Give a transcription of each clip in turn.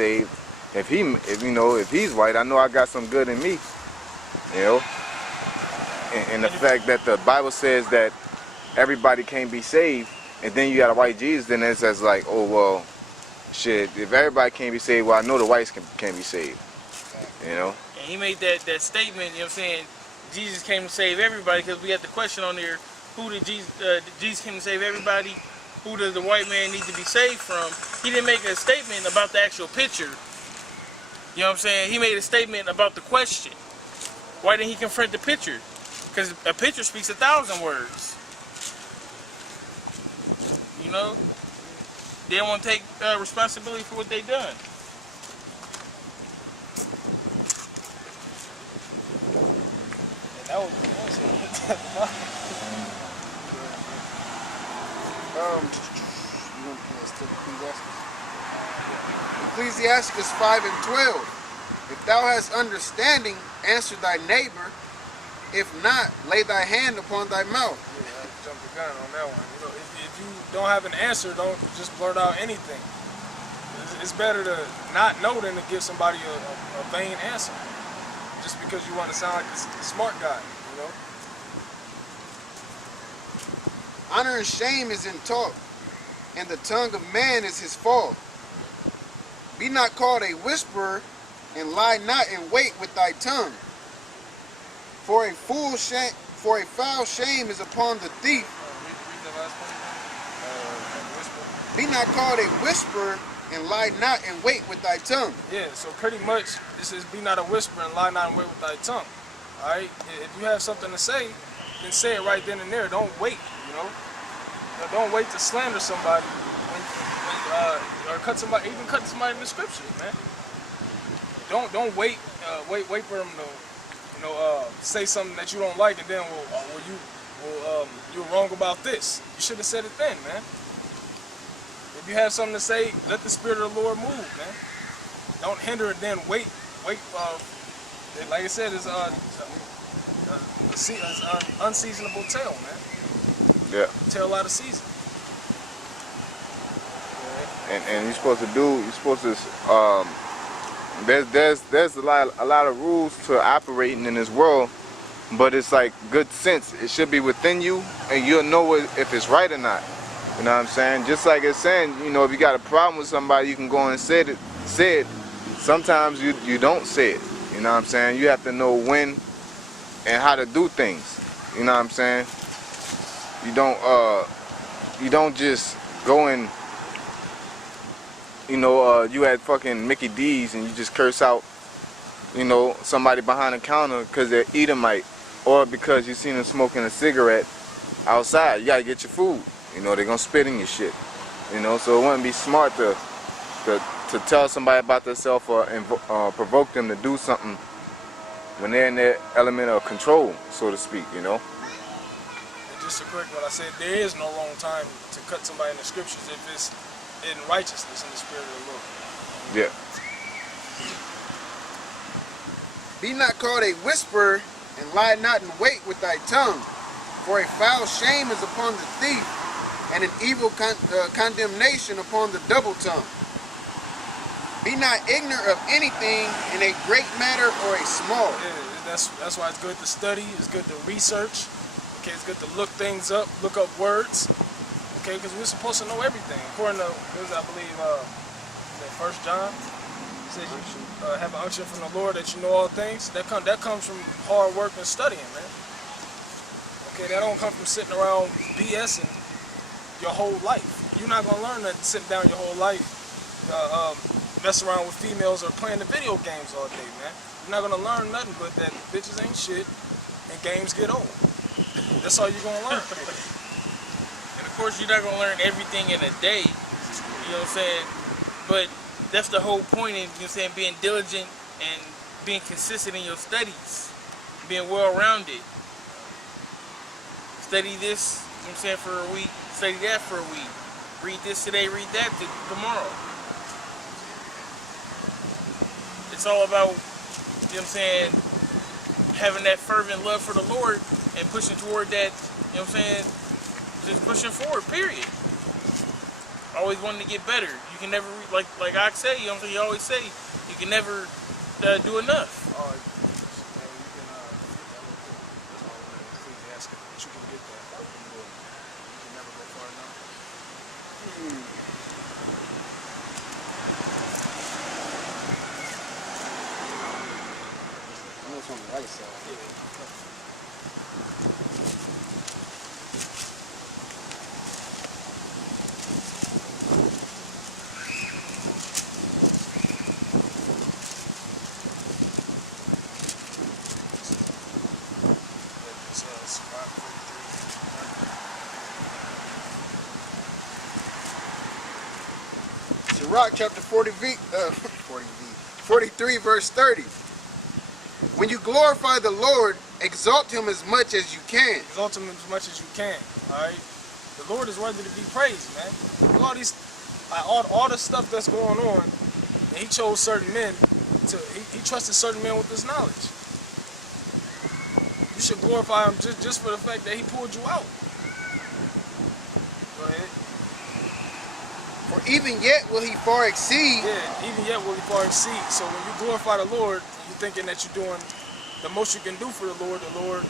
saved. If he's white, I know I got some good in me. You know, and the fact that the Bible says that everybody can't be saved, and then you got a white Jesus, then it's as like, oh well, shit. If everybody can't be saved, well I know the whites can be saved. You know. And he made that statement. You know what I'm saying? Jesus came to save everybody, because we had the question on there: who did Jesus came to save everybody? Who does the white man need to be saved from? He didn't make a statement about the actual picture. You know what I'm saying? He made a statement about the question. Why didn't he confront the picture? Because a picture speaks 1,000 words. You know? They don't want to take responsibility for what they done. And that was Ecclesiasticus 5:12. If thou hast understanding, answer thy neighbor. If not, lay thy hand upon thy mouth. Yeah, I jumped the gun on that one. You know, if you don't have an answer, don't just blurt out anything. It's better to not know than to give somebody a vain answer, just because you want to sound like the smart guy. You know. Honor and shame is in talk, and the tongue of man is his fall. Be not called a whisperer, and lie not in wait with thy tongue. For a foul shame is upon the thief. Read the last one. Be not called a whisperer, and lie not in wait with thy tongue. Yeah, so pretty much this is be not a whisperer and lie not in wait with thy tongue. All right, if you have something to say, then say it right then and there. Don't wait. You know, don't wait to slander somebody or cut somebody, even cut somebody in the scriptures, man. Don't wait for them to say something that you don't like, and then you're wrong about this. You should have said it then, man. If you have something to say, let the Spirit of the Lord move, man. Don't hinder it. Then wait. Like I said, it's an unseasonable tale, man. Yeah. Tale out of season. And you're supposed to there's a lot of rules to operating in this world, but it's like good sense. It should be within you, and you'll know if it's right or not. You know what I'm saying? Just like it's saying, you know, if you got a problem with somebody, you can go and say it. Sometimes you don't say it. You know what I'm saying? You have to know when and how to do things. You know what I'm saying? You don't just go and, you know, you at fucking Mickey D's and you just curse out, you know, somebody behind the counter because they're Edomite, or because you seen them smoking a cigarette outside. You gotta get your food. You know, they're gonna spit in your shit. You know, so it wouldn't be smart to tell somebody about themselves or provoke them to do something when they're in their element of control, so to speak. You know. And just to correct what I said, there is no wrong time to cut somebody in the scriptures if it's in righteousness in the Spirit of the Lord. Yeah. Be not called a whisperer, and lie not in wait with thy tongue. For a foul shame is upon the thief, and an evil condemnation upon the double tongue. Be not ignorant of anything in a great matter or a small. Yeah, that's why it's good to study. It's good to research. Okay, it's good to look things up, look up words. Okay, because we're supposed to know everything. According to, I believe, 1 John, it says you have an unction from the Lord that you know all things. That comes from hard work and studying, man. Okay, that don't come from sitting around BSing your whole life. You're not gonna learn that sitting down your whole life, mess around with females or playing the video games all day, man. You're not gonna learn nothing but that bitches ain't shit and games get old. That's all you're gonna learn. And of course, you're not going to learn everything in a day, you know what I'm saying? But that's the whole point in, you know what I'm saying, being diligent and being consistent in your studies, being well-rounded. Study this, you know what I'm saying, for a week, study that for a week. Read this today, read that tomorrow. It's all about, you know what I'm saying, having that fervent love for the Lord and pushing toward that, you know what I'm saying, just pushing forward, period. Always wanting to get better. You can never like I say, you know what I'm saying? You always say you can never do enough. Oh, man, you can get that real quick. That's all I'm Ecclesiastes. But you can get that. You can never go far enough. I know it's on the right side. It's Sirach 43. Sirach chapter 43 verse 30. When you glorify the Lord, exalt him as much as you can. Exalt him as much as you can. Alright? The Lord is worthy to be praised, man. Look at all these all the stuff that's going on, and he chose certain men to he trusted certain men with his knowledge. You should glorify him just for the fact that he pulled you out. Go ahead. For even yet will he far exceed. Yeah, even yet will he far exceed. So when you glorify the Lord, you're thinking that you're doing the most you can do for the Lord,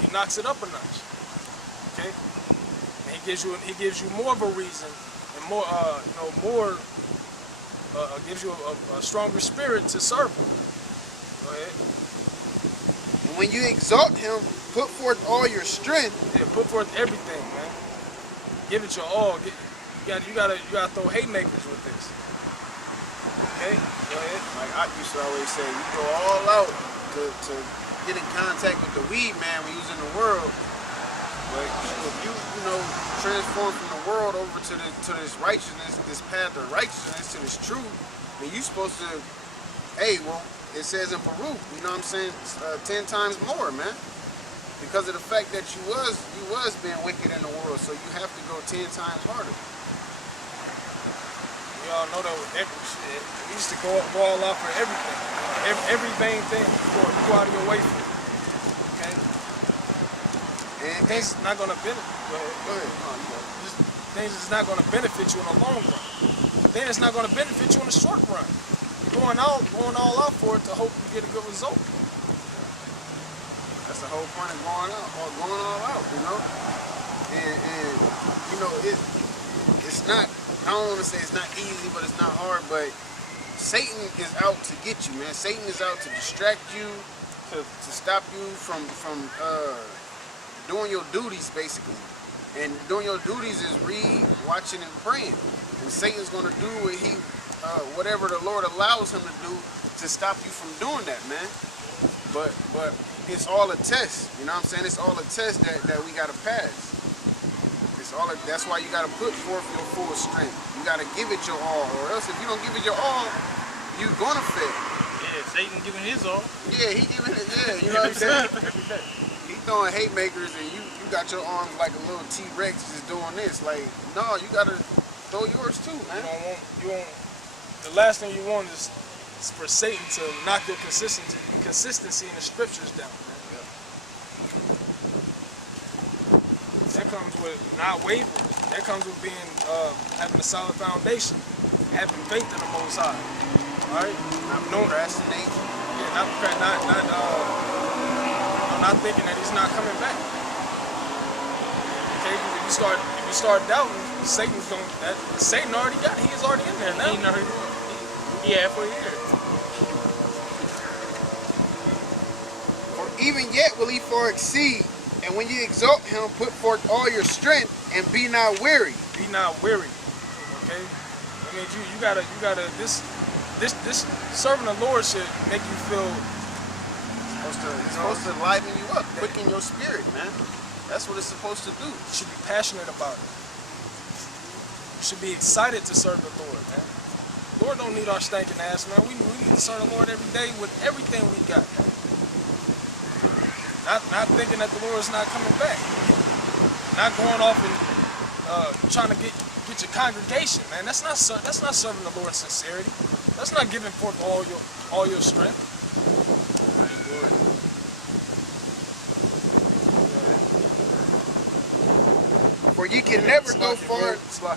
he knocks it up a notch. Okay? And he gives you more of a reason and more gives you a stronger spirit to serve him. Go ahead. And when you exalt him, put forth all your strength. Yeah, put forth everything, man. Give it your all. You gotta throw haymakers with this. Okay? Go ahead. Like I used to always say, you go all out to get in contact with the weed man when you was in the world. But if you transform from the world over to this righteousness, this path of righteousness, to this truth, then you supposed to, it says in Baruch, you know what I'm saying, 10 times more, man. Because of the fact that you was being wicked in the world, so you have to go 10 times harder. We all know that we used to go all out for everything. Every vain thing you go out of your way for. Okay? And Things is not gonna benefit. go ahead. No, you go. Things is not gonna benefit you in the long run. Then it's not gonna benefit you in the short run. You're going all out for it to hope you get a good result. That's the whole point of going all out, you know? And you know, it's not, I don't want to say it's not easy, but it's not hard, but Satan is out to get you, man. Satan is out to distract you, to stop you from doing your duties, basically. And doing your duties is read, watching, and praying. And Satan's going to do whatever the Lord allows him to do to stop you from doing that, man. But it's all a test, you know what I'm saying? It's all a test that we gotta pass. That's why you gotta put forth your full strength. You gotta give it your all, or else if you don't give it your all, you're gonna fail. Yeah, Satan giving his all. Yeah, he giving it, you know what I'm saying? He throwing haymakers and you got your arms like a little T-Rex just doing this. Like, no, you gotta throw yours too, man. The last thing you want is for Satan to knock your consistency in the scriptures down. Man. That comes with not wavering. That comes with being having a solid foundation, having faith in the Most High. All right, Not procrastinating. Yeah, not thinking that he's not coming back. Okay, because if you start doubting, Satan already got it. He is already in there now. He halfway here. For even yet will he far exceed, and when you exalt him, put forth all your strength, and be not weary. Be not weary. Okay? I mean, you gotta this serving the Lord should make you feel. It's supposed to liven you up, quicken your spirit, man. That's what it's supposed to do. You should be passionate about it. You should be excited to serve the Lord, man. The Lord don't need our stinking ass, man. We need to serve the Lord every day with everything we got, man. Not thinking that the Lord is not coming back. Not going off and trying to get your congregation, man. That's not serving the Lord in sincerity. That's not giving forth all your strength. For ye can never go far. Bro.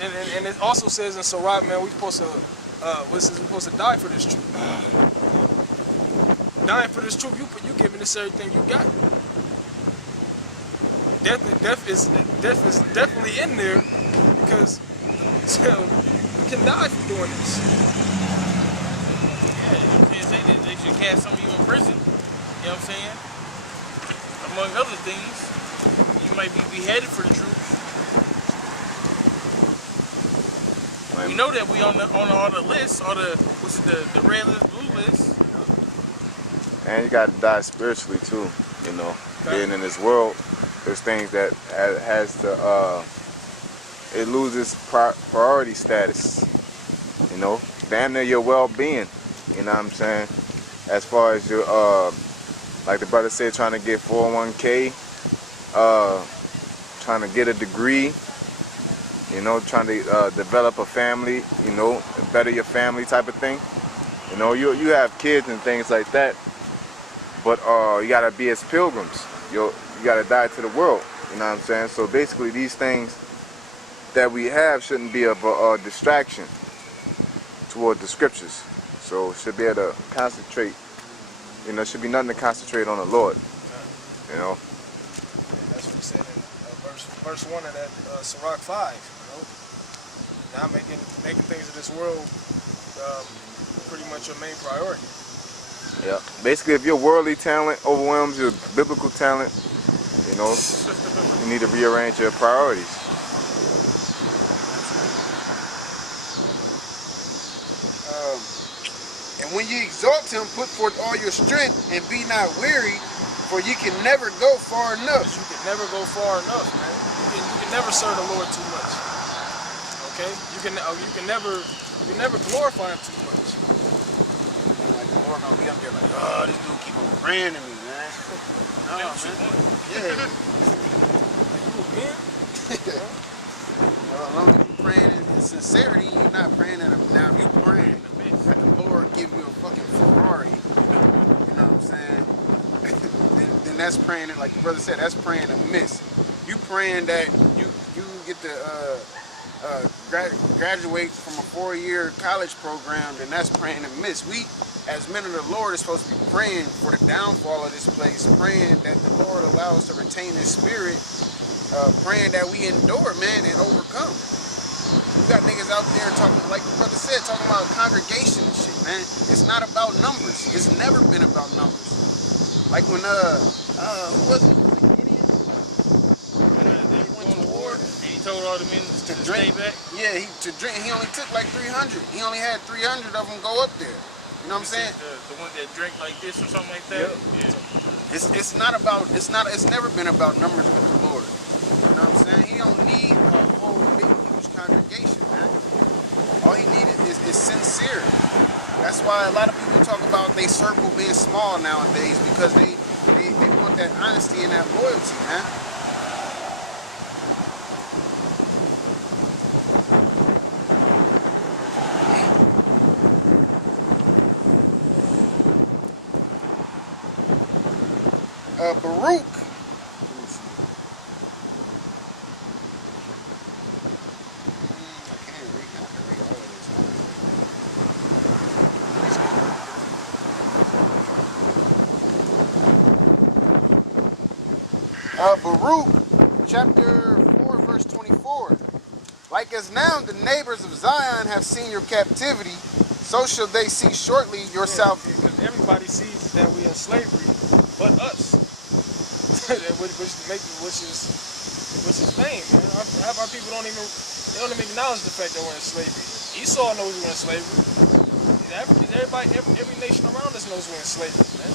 And it also says in Sirach, man, we supposed to we supposed to die for this truth. Dying for this truth, you giving us everything you got. Death is definitely in there because you can die for doing this. Yeah, you can't say that. They should cast some of you in prison. You know what I'm saying? Among other things, you might be beheaded for the truth. We know that we on all the lists, all the the red list, blue list. And you got to die spiritually too. You know, being in this world, there's things that has to it loses priority status. You know, damn near your well-being. You know what I'm saying? As far as your like the brother said, trying to get 401k, trying to get a degree, you know, trying to develop a family, you know, better your family type of thing. You know, you have kids and things like that, but you gotta be as pilgrims. You gotta die to the world. You know what I'm saying? So basically, these things that we have shouldn't be of a distraction toward the scriptures. So should be able to concentrate. You know, should be nothing to concentrate on the Lord. You know. That's what he said in verse 1 of that Sirach 5. You know, now making things of this world pretty much your main priority. Yeah. Basically, if your worldly talent overwhelms your biblical talent, you know, you need to rearrange your priorities. And when ye exalt him, put forth all your strength, and be not weary, for ye can never go far enough. You can never go far enough, man. You can never serve the Lord too much. Okay? You can never glorify him too much. Like the Lord gonna be up there like, oh, this dude keep on praying to me, man. No, man. Yeah. You again? Well, as long as you praying in sincerity, you're not praying at him. Now, if you praying that the Lord give you a fucking Ferrari, you know what I'm saying? then that's praying, like the brother said, that's praying amiss. You praying that you get to graduate from a 4-year college program, then that's praying amiss. We, as men of the Lord, are supposed to be praying for the downfall of this place, praying that the Lord allow us to retain His Spirit, praying that we endure, man, and overcome. We got niggas out there talking, like the brother said, talking about congregation and shit, man. It's not about numbers. It's never been about numbers. Like when, who was it? Gideon? They went to war, and he told all the men to stay back. Yeah, he only took like 300. He only had 300 of them go up there. You know what I'm saying? The one that drink like this or something like that. Yep. Yeah. It's never been about numbers with the Lord. You know what I'm saying? He don't need a whole big huge congregation, man. All he needed is sincere. That's why a lot of people talk about their circle being small nowadays, because they want that honesty and that loyalty, man. Baruch. Baruch, chapter 4, verse 24. Like as now the neighbors of Zion have seen your captivity, so shall they see shortly your salvation. Because everybody sees that we're in slavery, but us. which is vain, man. Half our people don't even acknowledge the fact that we're in slavery. Esau knows we're in slavery. Every nation around us knows we're in slavery, man.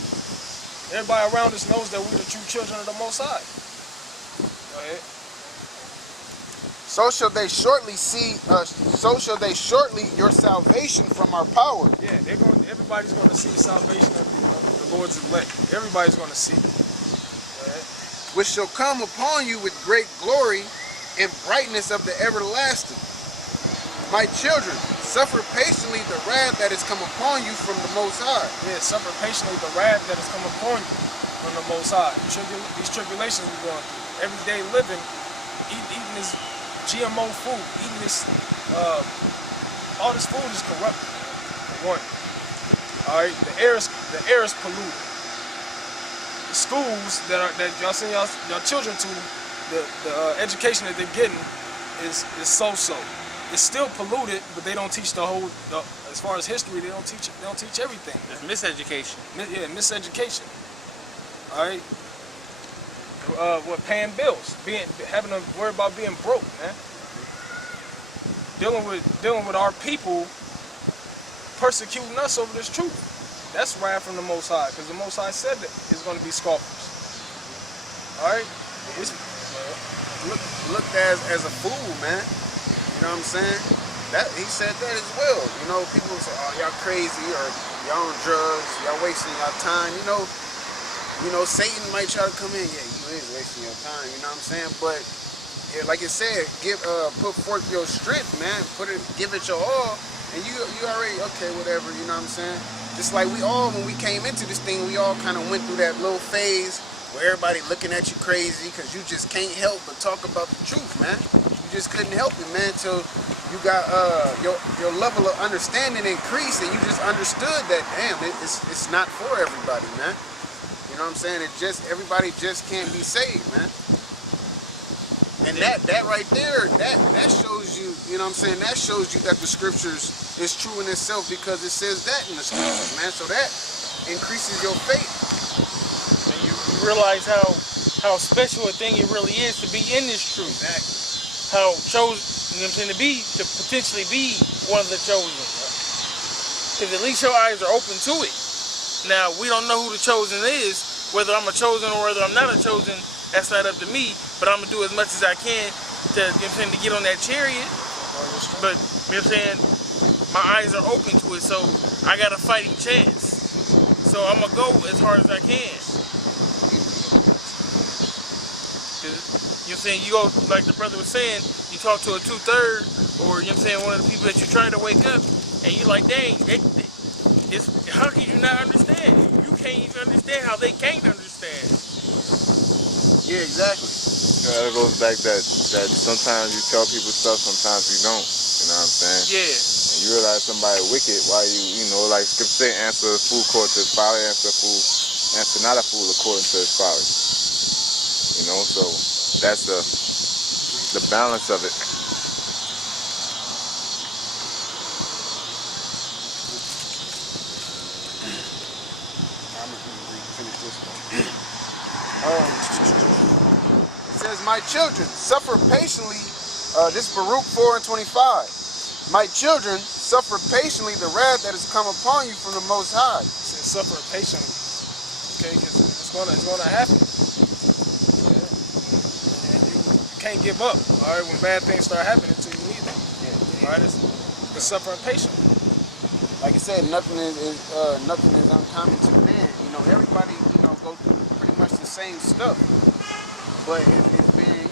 Everybody around us knows that we're the true children of the Most High. Go ahead. So shall they shortly your salvation from our power. Yeah, everybody's going to see the salvation of the Lord's elect. Everybody's going to see it. Which shall come upon you with great glory and brightness of the everlasting. My children, suffer patiently the wrath that has come upon you from the Most High. Yeah, suffer patiently the wrath that has come upon you from the Most High. These tribulations we're going through, everyday living, eating this GMO food, eating this, all this food is corrupted. For one. All right, the air is polluted. The schools that y'all send y'all children to, the education that they're getting is so-so. It's still polluted, but they don't teach as far as history, they don't teach everything. It's miseducation. Yeah, miseducation. All right. Paying bills, having to worry about being broke, man. Dealing with our people persecuting us over this truth. That's wrath from the Most High, because the Most High said that it's going to be scoffers. All right. It's looked as a fool, man. You know what I'm saying? That he said that as well. You know, people say, "Oh, y'all crazy," or "Y'all on drugs," "Y'all wasting y'all time." You know, Satan might try to come in. Yeah, you is wasting your time. You know what I'm saying? But yeah, like it said, put forth your strength, man. Give it your all, and you already okay, whatever. You know what I'm saying? Just like we all, when we came into this thing, we all kind of went through that little phase where everybody looking at you crazy because you just can't help but talk about the truth, man. You just couldn't help it, man, till you got your level of understanding increased and you just understood that, damn, it's not for everybody, man. You know what I'm saying? Everybody just can't be saved, man. And that right there, that shows you, you know what I'm saying? That shows you that the scriptures is true in itself because it says that in the scriptures, man. So that increases your faith. And you realize how special a thing it really is to be in this truth. Exactly. How chosen, you know what I'm saying, to potentially be one of the chosen. Because at least your eyes are open to it. Now, we don't know who the chosen is, whether I'm a chosen or whether I'm not a chosen, that's not up to me, but I'm going to do as much as I can to, you know what I'm saying, to get on that chariot. But, you know what I'm saying, my eyes are open to it, so I got a fighting chance. So I'm going to go as hard as I can. You know what I'm saying, you go, like the brother was saying, you talk to a 2/3, or, you know what I'm saying, one of the people that you try to wake up, and you're like, dang, how can you not understand? You can't even understand how they can't understand. Yeah, exactly. It goes back that sometimes you tell people stuff, sometimes you don't. You know what I'm saying? Yeah. And you realize somebody wicked while you know, like Scripture say, answer a fool according to his folly, answer not a fool according to his folly. You know, so that's the balance of it. It says, "My children, suffer patiently." This is Baruch 4:25. "My children, suffer patiently the wrath that has come upon you from the Most High." It says suffer patiently, okay? Because it's gonna happen. Okay? And you can't give up. All right, when bad things start happening to you, either. All right, it's suffering patiently. Like I said, nothing is uncommon to man. You know, everybody, go through pretty much the same stuff. But it's being,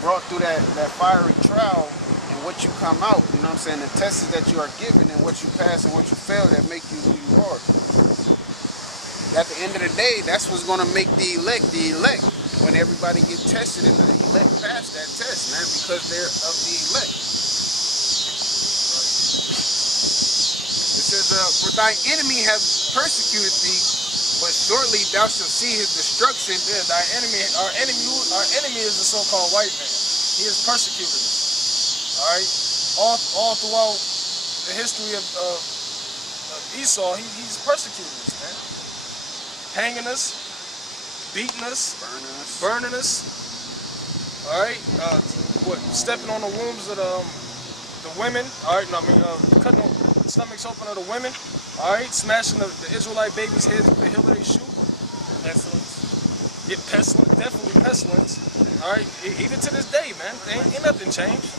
brought through that fiery trial, and what you come out, you know what I'm saying? The tests that you are given and what you pass and what you fail that make you who you are. At the end of the day, that's what's going to make the elect. When everybody gets tested and the elect pass that test, man, because they're of the elect. It says, "For thy enemy hath persecuted thee, but shortly thou shalt see his destruction." Yeah, our enemy is the so-called white man. He has persecuted us. All right, all throughout the history of Esau, he's persecuted us, man. Hanging us, beating us, burning us. All right, stepping on the wombs of the women. All right, cutting the stomachs open of the women. All right, smashing the Israelite babies' heads with the heel of their shoe. Pestilence. Yeah, pestilence, definitely pestilence. All right, even to this day, man, ain't nothing changed.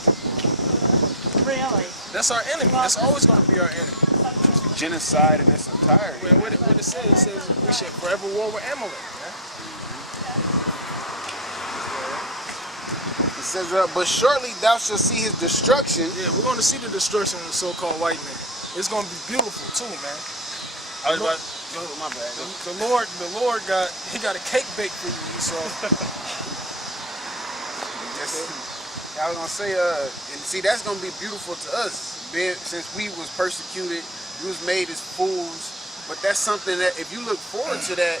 Really? That's our enemy. That's always going to be our enemy. Genocide in its entirety. What it says we should forever war with Amalek, man. It says, "But shortly thou shalt see his destruction." Yeah, we're going to see the destruction of the so-called white man. It's going to be beautiful too, man. My bad. The Lord got a cake baked for you, Esau. I was gonna say, and see, that's gonna be beautiful to us, since we was persecuted, we was made as fools. But that's something that, if you look forward to that,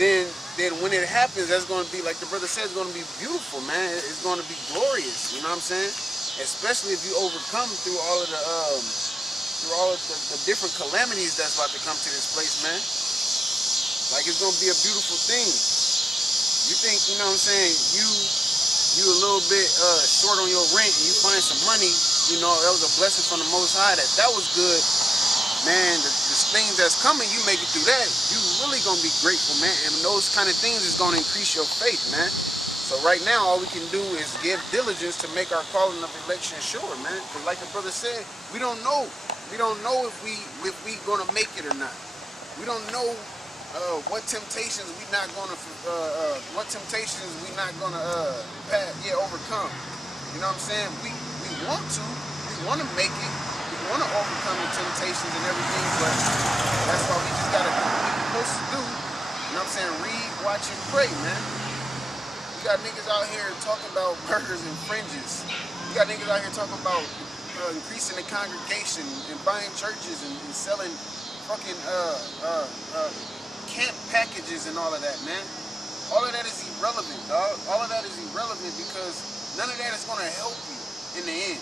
then when it happens, that's gonna be, like the brother said, it's gonna be beautiful, man. It's gonna be glorious. You know what I'm saying? Especially if you overcome through all of the different calamities that's about to come to this place, man. Like, it's gonna be a beautiful thing. You think, you know what I'm saying, you a little bit short on your rent and you find some money, you know, that was a blessing from the Most High, that was good. Man, the things that's coming, you make it through that, you really gonna be grateful, man. And those kind of things is gonna increase your faith, man. So right now, all we can do is give diligence to make our calling of election sure, man. Because like the brother said, we don't know. We don't know if we gonna make it or not. We don't know what temptations we not gonna overcome. You know what I'm saying? We want to make it. We want to overcome the temptations and everything, but that's why we just gotta do what we're supposed to do. You know what I'm saying? Read, watch, and pray, man. You got niggas out here talking about burgers and fringes. You got niggas out here talking about increasing the congregation and buying churches and selling fucking camp packages and all of that, man. All of that is irrelevant, dog. All of that is irrelevant because none of that is gonna help you in the end.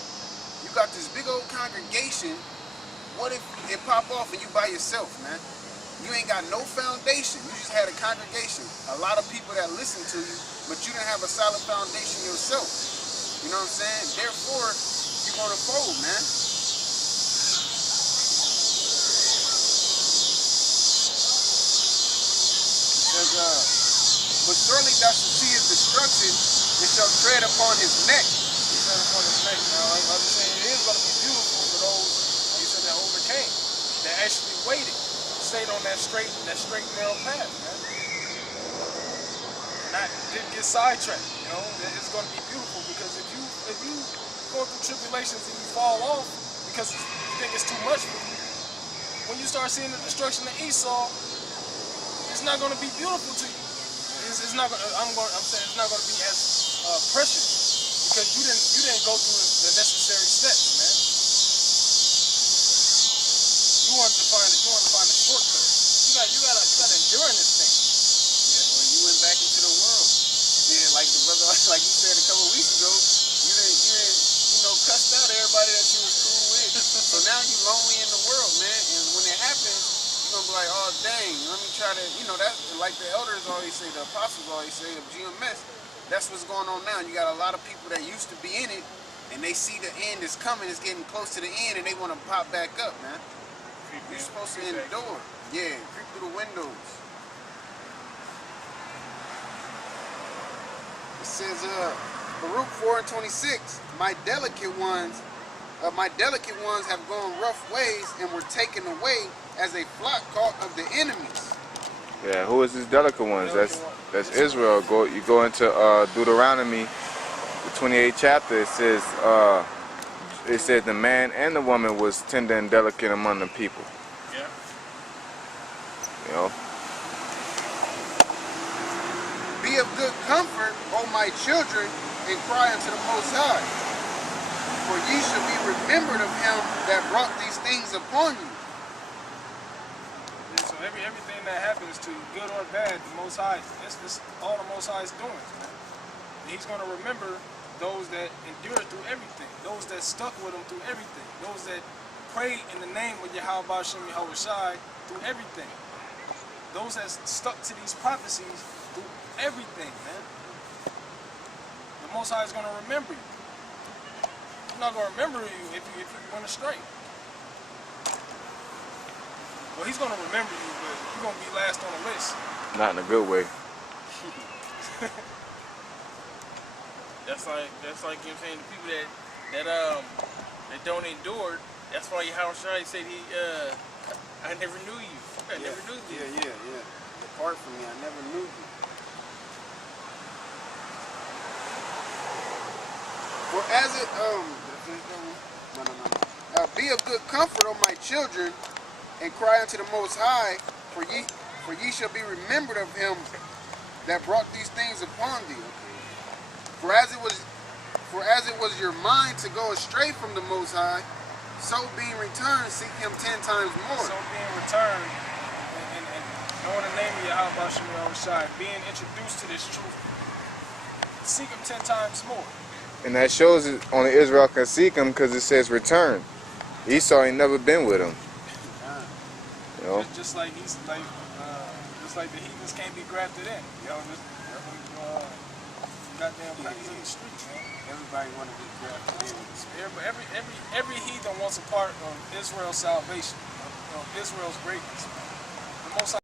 You got this big old congregation. What if it pop off and you by yourself, man? You ain't got no foundation. You just had a congregation. A lot of people that listen to you, but you didn't have a solid foundation yourself. You know what I'm saying? Therefore, you're gonna fold, man. But surely thou shalt see his destruction and shall tread upon his neck. He said upon his neck. Now, I'm saying it is going to be beautiful for those, like you said, that overcame, that actually waited, stayed on that straight narrow path, man. Not didn't get sidetracked. You know, it's going to be beautiful because if you go through tribulations and you fall off because you think it's too much for you, when you start seeing the destruction of Esau, it's not going to be beautiful to you. It's not. I'm saying it's not going to be as precious because you didn't go through the necessary steps, man. You want to find a shortcut. You got to endure in this thing. Yeah, well, you went back into the world. Yeah, like the brother, like you said a couple of weeks ago, you didn't cussed out everybody that you was cool with. So now you lonely in the world, man. And when it happens, you're gonna be like, oh dang, let me try to, that's like the elders always say, the apostles always say of GMS. That's what's going on now. You got a lot of people that used to be in it, and they see the end is coming, it's getting close to the end, and they want to pop back up, man. You're supposed to endure. Yeah, creep through the windows. It says, Baruch 4:26, my delicate ones have gone rough ways and were taken away as a flock caught of the enemies. Yeah, who is these delicate ones? That's Israel. You go into Deuteronomy, the 28th chapter. It says the man and the woman was tender and delicate among the people. Yeah. You know. Be of good comfort, O my children, and cry unto the Most High, for ye shall be remembered of him that brought these things upon you. So everything that happens to you, good or bad, the Most High, it's all the Most High's doings, man. And he's going to remember those that endured through everything, those that stuck with him through everything, those that prayed in the name of Yahweh Ba'Shem Yahweh Shai through everything, those that stuck to these prophecies through everything, man. The Most High is going to remember you. He's not going to remember you if you went astray. Well, he's going to remember you, but you're going to be last on the list. Not in a good way. That's like you know what I'm saying, the people that don't endure. That's why Yahweh Shai said I never knew you. I never knew you. Yeah. Depart from me, I never knew you. For as it be of good comfort, O my children, and cry unto the Most High, for ye shall be remembered of him that brought these things upon thee. Okay. For as it was your mind to go astray from the Most High, so being returned, seek him 10 times more. So being returned and knowing the name of Yahweh Shem Shai, being introduced to this truth, seek him 10 times more. And that shows it only Israel can seek him because it says return. Esau ain't never been with him. You know? Just like the heathens can't be grafted in. You know, goddamn pennies in the street, man. Everybody want to be grafted in. Every heathen wants a part of Israel's salvation, of Israel's greatness. The Most High